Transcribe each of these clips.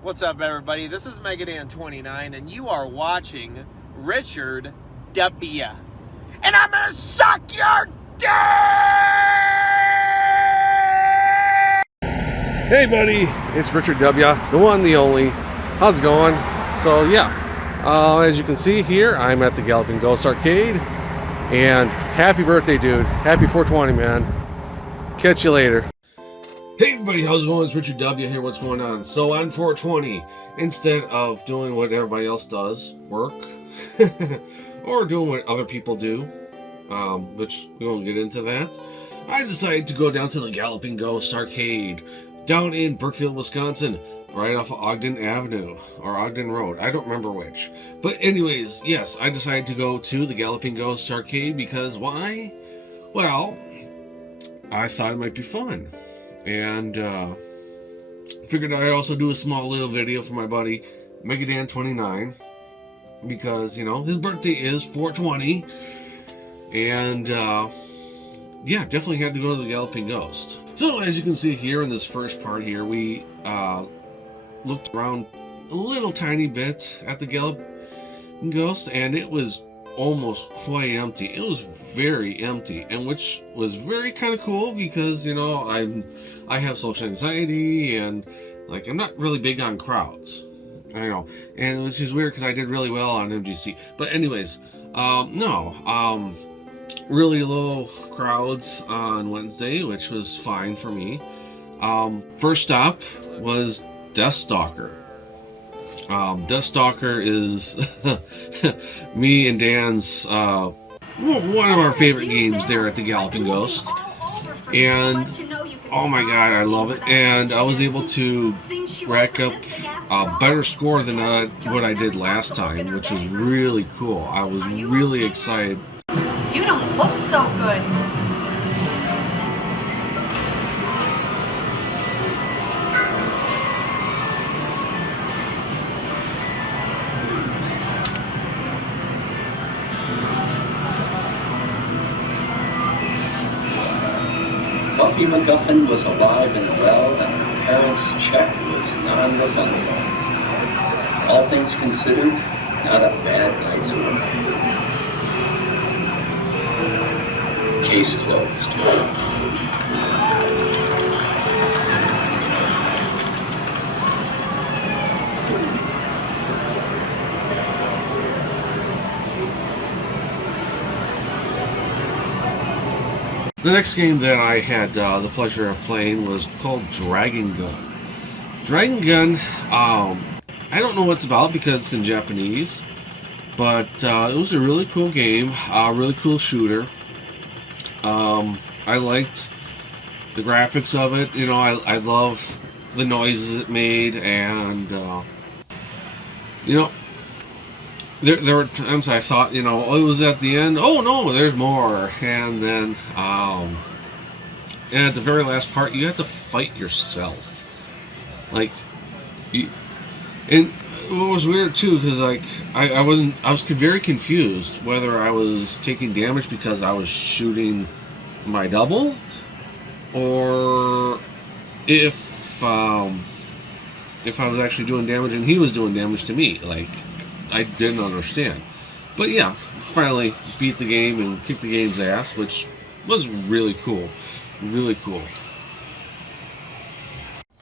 What's up, everybody? This is Megadan29, and you are watching Richard Dubya. And I'm gonna suck your dick! Hey, buddy, it's Richard Dubya, the one, the only. How's it going? So, yeah, as you can see here, I'm at the Galloping Ghost arcade. And happy birthday, dude. Happy 420, man. Catch you later. Hey everybody, how's it going? It's Richard W here. What's going on? So on 420, instead of doing what everybody else does, work, or doing what other people do, which we won't get into that, I decided to go down to the Galloping Ghost arcade down in Brookfield, Wisconsin, right off of Ogden Avenue, or Ogden Road. I don't remember which. But anyways, yes, I decided to go to the Galloping Ghost arcade because why? Well, I thought it might be fun. And figured I'd also do a small little video for my buddy Megadan29 because, you know, his birthday is 420. And yeah, definitely had to go to the Galloping Ghost. So as you can see here in this first part here, we looked around a little tiny bit at the Galloping Ghost, and it was almost quite empty. It was very empty, and which was very kind of cool because, you know, I have social anxiety and like I'm not really big on crowds. I know, and which is weird because I did really well on MGC. But anyways, really low crowds on Wednesday, which was fine for me. First stop was Stalker. Stalker is me and Dan's one of our favorite games there at the Galloping Ghost, and oh my god, I love it. And I was able to rack up a better score than what I did last time, which was really cool. I was really excited. You don't look so good. Buffy MacGuffin was alive and well, and her parents' check was non-refundable. All things considered, not a bad night's work. Case closed. The next game that I had the pleasure of playing was called Dragon Gun. Dragon Gun, I don't know what it's about because it's in Japanese, but it was a really cool game, a really cool shooter. I liked the graphics of it. You know, I love the noises it made, and you know, there were times I thought, you know, oh, it was at the end. Oh no, there's more. And then, and at the very last part, you have to fight yourself. Like, and what was weird too, because like I was very confused whether I was taking damage because I was shooting my double, or if I was actually doing damage and he was doing damage to me. Like, I didn't understand. But yeah, finally beat the game and kicked the game's ass, which was really cool. Really cool.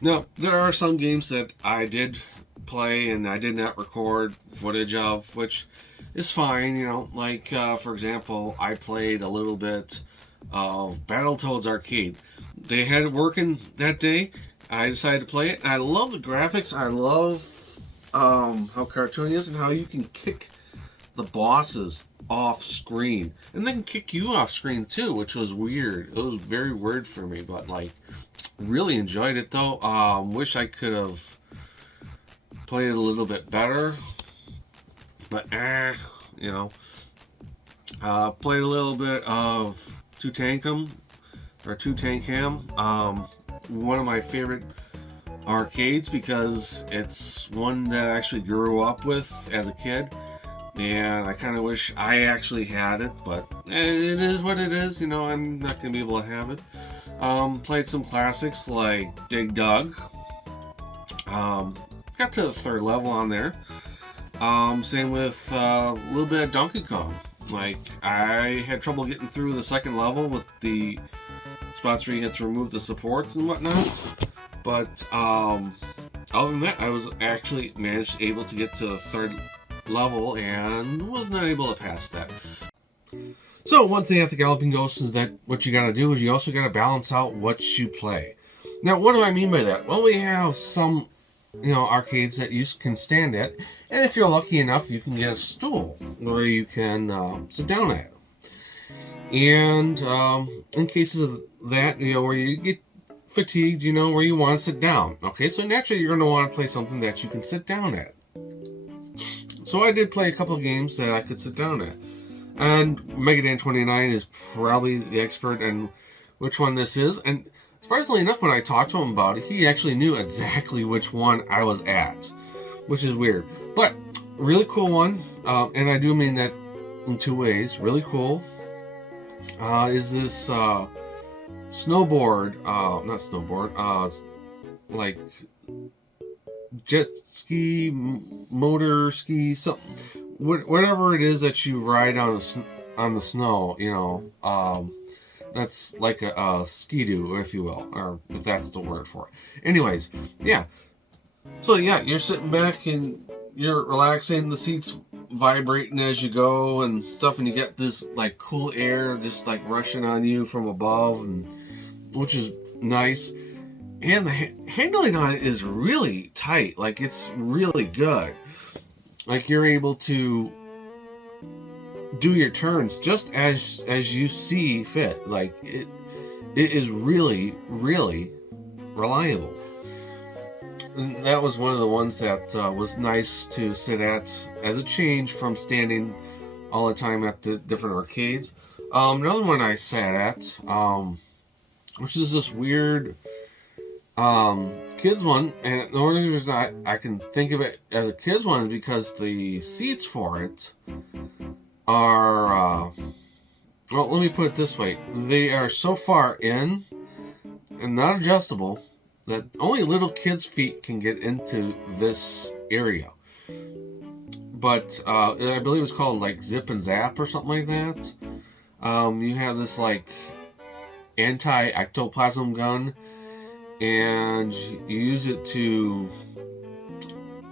Now, there are some games that I did play and I did not record footage of, which is fine, you know. Like, for example, I played a little bit of Battletoads Arcade. They had it working that day. I decided to play it, and I love the graphics. I love how cartoony it is and how you can kick the bosses off screen, and they can kick you off screen too, which was weird. It was very weird for me, but like, really enjoyed it though. Wish I could have played it a little bit better, but you know. Played a little bit of Two-Tank-Ham, one of my favorite arcades because it's one that I actually grew up with as a kid, and I kind of wish I actually had it, but it is what it is, you know. I'm not gonna be able to have it. Played some classics like Dig Dug, got to the third level on there. Same with a little bit of Donkey Kong. Like, I had trouble getting through the second level with the spots where you had to remove the supports and whatnot. But other than that, I was actually able to get to the third level and was not able to pass that. So one thing at the Galloping Ghost is that what you got to do is you also got to balance out what you play. Now, what do I mean by that? Well, we have some, arcades that you can stand at, and if you're lucky enough, you can get a stool where you can sit down at. And in cases of that, where you get fatigued, where you want to sit down. Okay, so naturally you're going to want to play something that you can sit down at. So I did play a couple of games that I could sit down at. And Megadan29 is probably the expert in which one this is. And surprisingly enough, when I talked to him about it, he actually knew exactly which one I was at, which is weird. But really cool one, and I do mean that in two ways. Really cool is this like jet ski, motor ski, something. Whatever it is that you ride on the snow, that's like a ski-doo, if you will, or if that's the word for it. Anyways, yeah. So yeah, you're sitting back and you're relaxing, the seats vibrating as you go and stuff, and you get this like cool air just like rushing on you from above, and which is nice. And the handling on it is really tight, like it's really good. Like you're able to do your turns just as you see fit. Like it is really, really reliable. And that was one of the ones that was nice to sit at as a change from standing all the time at the different arcades. Another one I sat at, which is this weird kids one, and the only reason I can think of it as a kids one is because the seats for it are well, let me put it this way, they are so far in and not adjustable that only little kids' feet can get into this area. But I believe it's called like Zip and Zap or something like that. You have this like anti-ectoplasm gun, and you use it to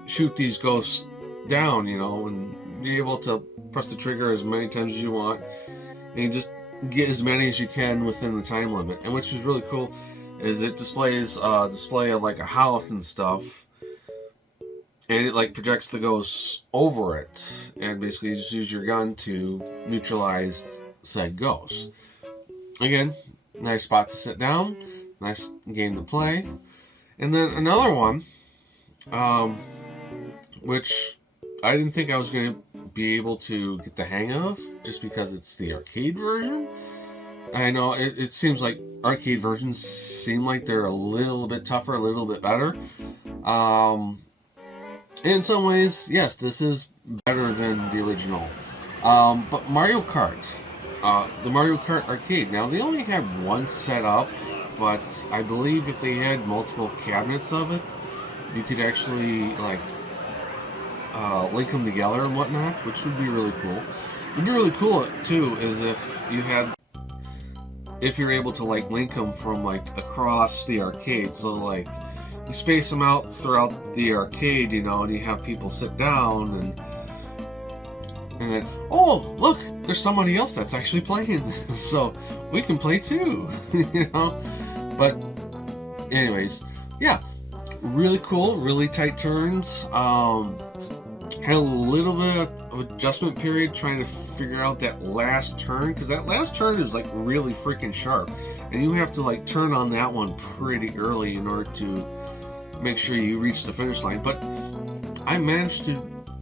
shoot these ghosts down, and be able to press the trigger as many times as you want, and you just get as many as you can within the time limit. And which is really cool is it displays display of like a house and stuff, and it like projects the ghosts over it, and basically you just use your gun to neutralize said ghosts. Again, nice spot to sit down. Nice game to play. And then another one, which I didn't think I was going to be able to get the hang of, just because it's the arcade version. I know it seems like arcade versions seem like they're a little bit tougher, a little bit better. In some ways, yes, this is better than the original. But Mario Kart, the Mario Kart arcade. Now, they only had one set up, but I believe if they had multiple cabinets of it, you could actually like link them together and whatnot, which would be really cool. It'd be really cool too is if you're able to like link them from like across the arcade. So like you space them out throughout the arcade, and you have people sit down and then, oh, look, there's somebody else that's actually playing this, so we can play too, But anyways, yeah, really cool, really tight turns. Had a little bit of adjustment period trying to figure out that last turn, because that last turn is like really freaking sharp, and you have to like turn on that one pretty early in order to make sure you reach the finish line. But I managed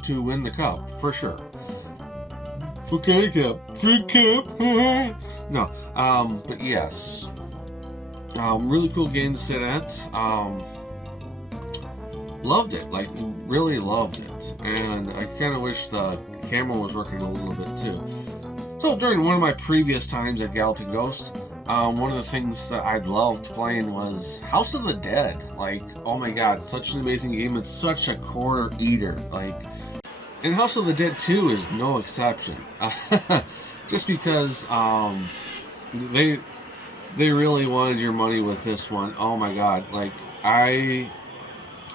to win the cup for sure. What kind of cup? Fruit cup? No, but yes. Really cool game to sit at. Loved it, like really loved it. And I kind of wish the camera was working a little bit too. So during one of my previous times at Galloping Ghost, one of the things that I loved playing was House of the Dead. Like, oh my god, such an amazing game. It's such a core eater. Like, and House of the Dead 2 is no exception. Just because they really wanted your money with this one. Oh my god, like, I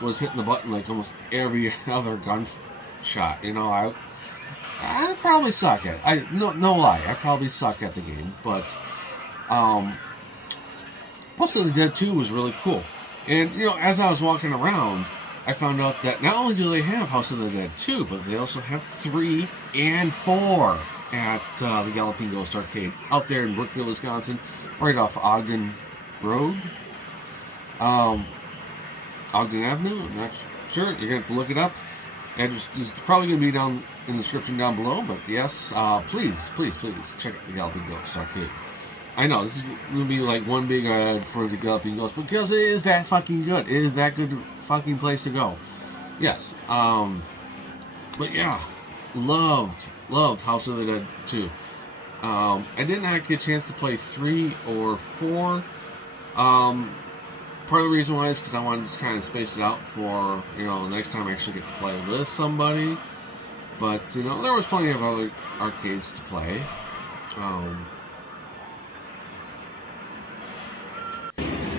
was hitting the button like almost every other gunshot. You know, I probably suck at it. No lie, I probably suck at the game, but House of the Dead 2 was really cool. And, you know, as I was walking around, I found out that not only do they have House of the Dead 2, but they also have 3 and 4 at the Galloping Ghost Arcade out there in Brookfield, Wisconsin, right off Ogden Road. Ogden Avenue, I'm not sure. You're going to have to look it up. Address is probably going to be down in the description down below, but yes, please check out the Galloping Ghost Arcade. I know, this is going to be like one big ad for the Galloping Ghost, because it is that fucking good. It is that good fucking place to go. Yes. But yeah, loved House of the Dead 2. I did not get a chance to play 3 or 4. Part of the reason why is because I wanted to kind of space it out for, you know, the next time I actually get to play with somebody. But, you know, there was plenty of other arcades to play.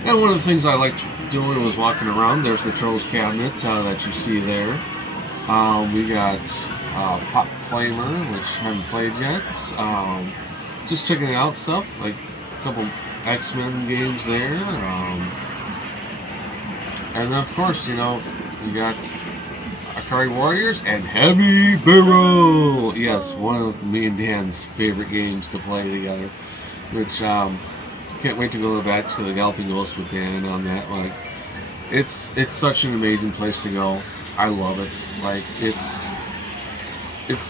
And one of the things I liked doing was walking around. There's the Trolls cabinet that you see there. We got Pop Flamer, which I haven't played yet. Just checking out stuff, like a couple X-Men games there. And then, of course, you know, we got Akari Warriors and Heavy Barrel. Yes, one of me and Dan's favorite games to play together, which can't wait to go back to the Galloping Ghost with Dan on that. Like, it's such an amazing place to go. I love it. Like, it's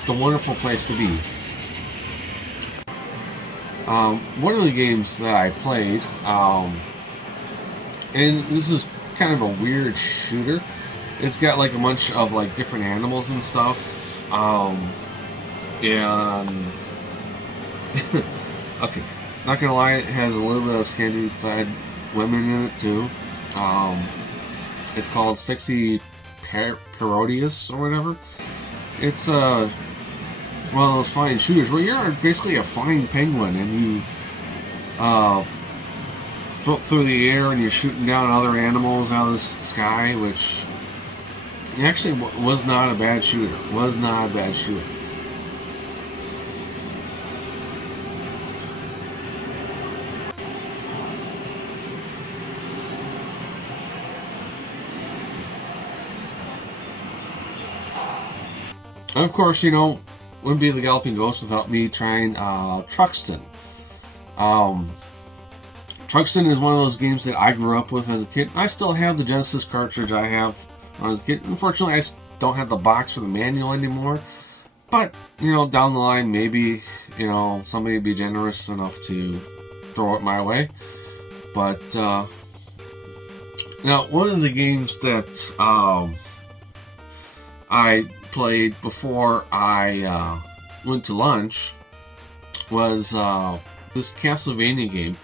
the wonderful place to be. One of the games that I played, and this is kind of a weird shooter. It's got like a bunch of like different animals and stuff. And okay. Not gonna lie, it has a little bit of scantily clad women in it too. It's called Sexy Parodius or whatever. It's one of those flying shooters where you're basically a flying penguin and you float through the air and you're shooting down other animals out of the sky, which actually was not a bad shooter. And of course, you know, wouldn't be the Galloping Ghost without me trying Truckston. Truckston is one of those games that I grew up with as a kid. I still have the Genesis cartridge I have when I was a kid. Unfortunately, I don't have the box or the manual anymore. But, you know, down the line, maybe, you know, somebody would be generous enough to throw it my way. But, now, one of the games that I played before I went to lunch was this Castlevania game,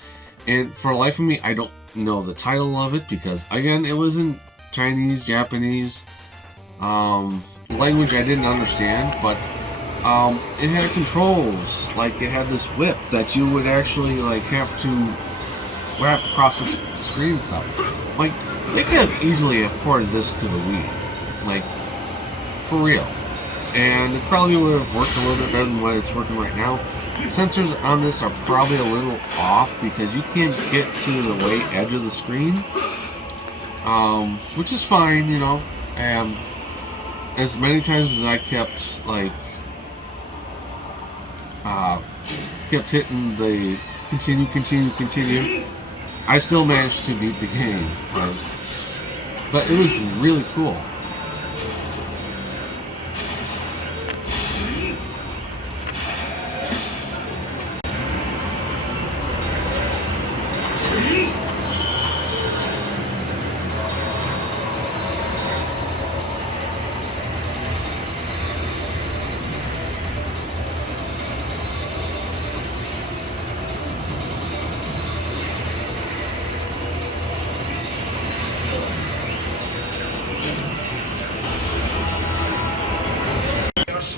and for the life of me I don't know the title of it because again it was in Chinese, Japanese, language I didn't understand, but it had controls, like it had this whip that you would actually like have to wrap across the screen and stuff. Like, they could have easily have ported this to the Wii, like, for real. And it probably would have worked a little bit better than what it's working right now. The sensors on this are probably a little off because you can't get to the way edge of the screen, which is fine, you know. And as many times as I kept like kept hitting the continue, I still managed to beat the game. But it was really cool.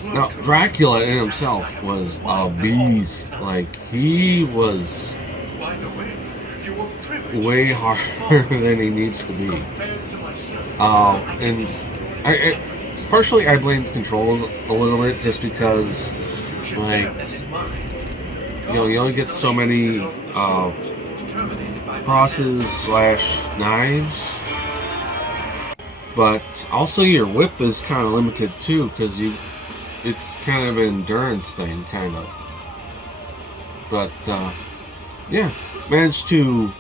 Now, Dracula in himself was a beast. Like, he was way harder than he needs to be. And partially I blame the controls a little bit, just because, like, you only get so many crosses / knives. But also your whip is kind of limited too, because it's kind of an endurance thing, kind of. But yeah, managed to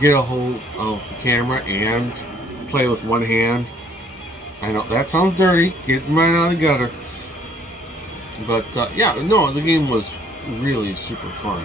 get a hold of the camera and play with one hand. I know that sounds dirty, getting right out of the gutter. But yeah, no, the game was really super fun.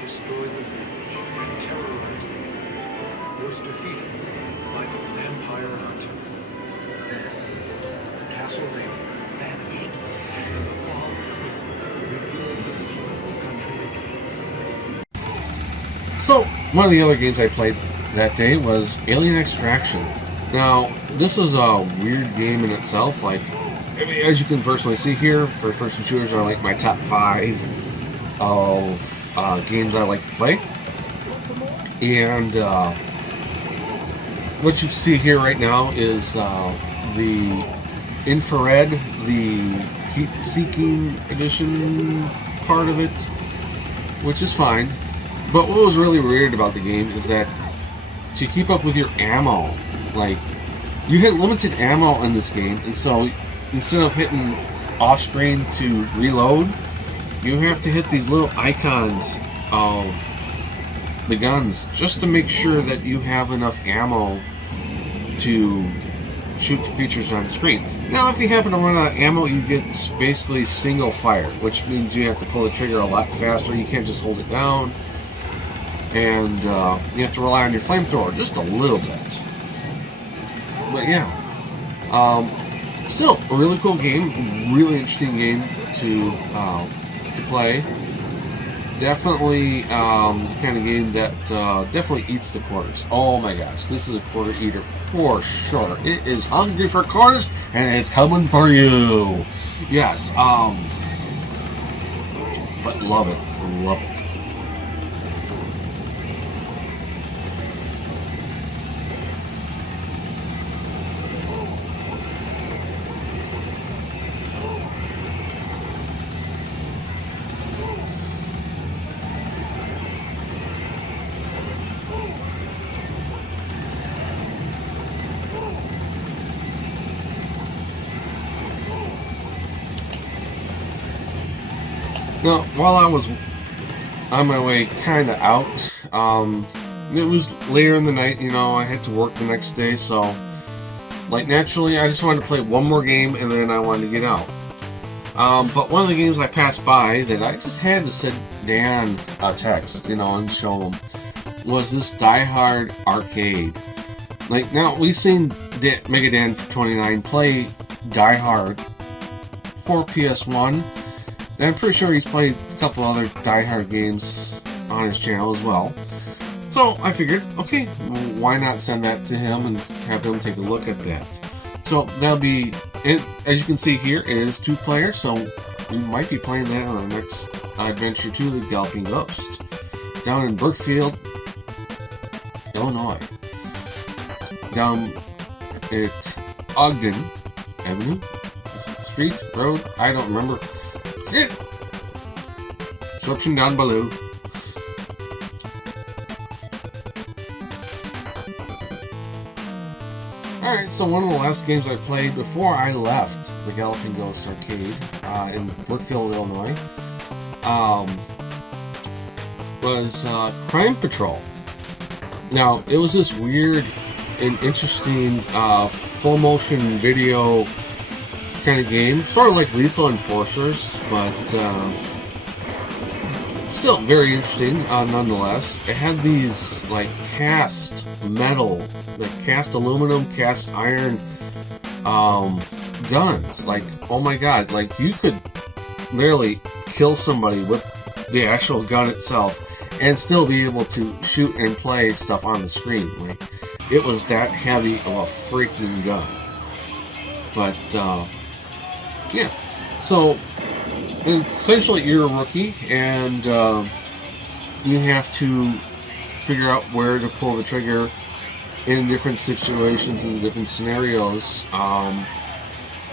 Destroyed the village and terrorized the people, was defeated by an empire hunter. Then, Castlevania vanished, and the fog cleared, revealing the beautiful country again. So, one of the other games I played that day was Alien Extraction. Now, this was a weird game in itself. Like, I mean, as you can personally see here, first-person shooters are like my top 5 of games I like to play. And what you see here right now is the infrared, the heat-seeking edition part of it, which is fine. But what was really weird about the game is that to keep up with your ammo, like, you had limited ammo in this game, and so instead of hitting off-screen to reload, you have to hit these little icons of the guns just to make sure that you have enough ammo to shoot the creatures on screen. Now, if you happen to run out of ammo, you get basically single fire, which means you have to pull the trigger a lot faster. You can't just hold it down, and you have to rely on your flamethrower just a little bit. But yeah, still a really cool game, really interesting game to play. Definitely kind of game that definitely eats the quarters. Oh my gosh, this is a quarter eater for sure. It is hungry for quarters, and it's coming for you. Yes, but love it, love it. Now, while I was on my way kind of out, it was later in the night, you know, I had to work the next day, so, like, naturally, I just wanted to play one more game, and then I wanted to get out. But one of the games I passed by that I just had to send Dan a text, you know, and show him, was this Die Hard Arcade. Like, now, we've seen Mega Dan 29 play Die Hard for PS1, and I'm pretty sure he's played a couple other Die Hard games on his channel as well. So I figured, okay, why not send that to him and have him take a look at that. So that'll be it. As you can see here, it is 2 players, so we might be playing that on our next adventure to the Galloping Ghost down in Brookfield, Illinois. Down at Ogden Avenue, Street, Road, I don't remember. Description down below. Alright, so one of the last games I played before I left the Galloping Ghost arcade in Brookfield, Illinois, was Crime Patrol. Now, it was this weird and interesting full motion video kind of game, sort of like Lethal Enforcers, but still very interesting nonetheless. It had these like cast metal, like cast aluminum, cast iron guns. Like, oh my god, like you could literally kill somebody with the actual gun itself and still be able to shoot and play stuff on the screen. Like, it was that heavy of a freaking gun. But yeah, so essentially you're a rookie and you have to figure out where to pull the trigger in different situations and different scenarios.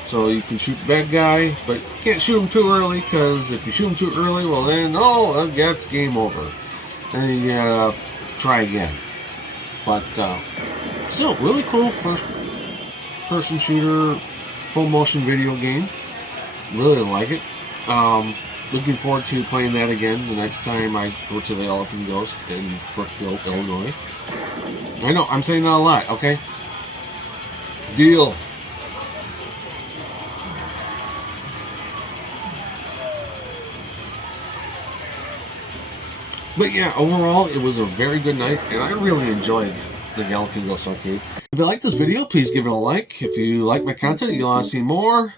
So you can shoot the bad guy, but you can't shoot him too early, because if you shoot him too early, well then, that's game over. And you gotta try again. But still, really cool first-person shooter, full-motion video game. Really like it. Looking forward to playing that again the next time I go to the Galloping Ghost in Brookfield, Illinois. I know, I'm saying that a lot, okay? Deal. But yeah, overall, it was a very good night, and I really enjoyed the Galloping Ghost Arcade. If you like this video, please give it a like. If you like my content and you want to see more,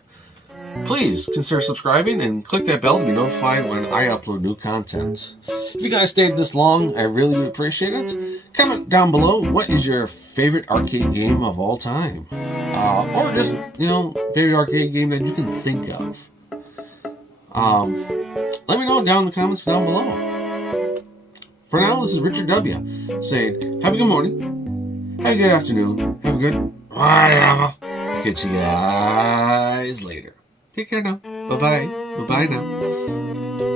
please consider subscribing and click that bell to be notified when I upload new content. If you guys stayed this long, I really would appreciate it. Comment down below, what is your favorite arcade game of all time? Or just, favorite arcade game that you can think of. Let me know down in the comments down below. For now, this is Richard Dubya saying, have a good morning, have a good afternoon, have a good whatever. Catch you guys later. Take care now. Bye-bye. Bye-bye now.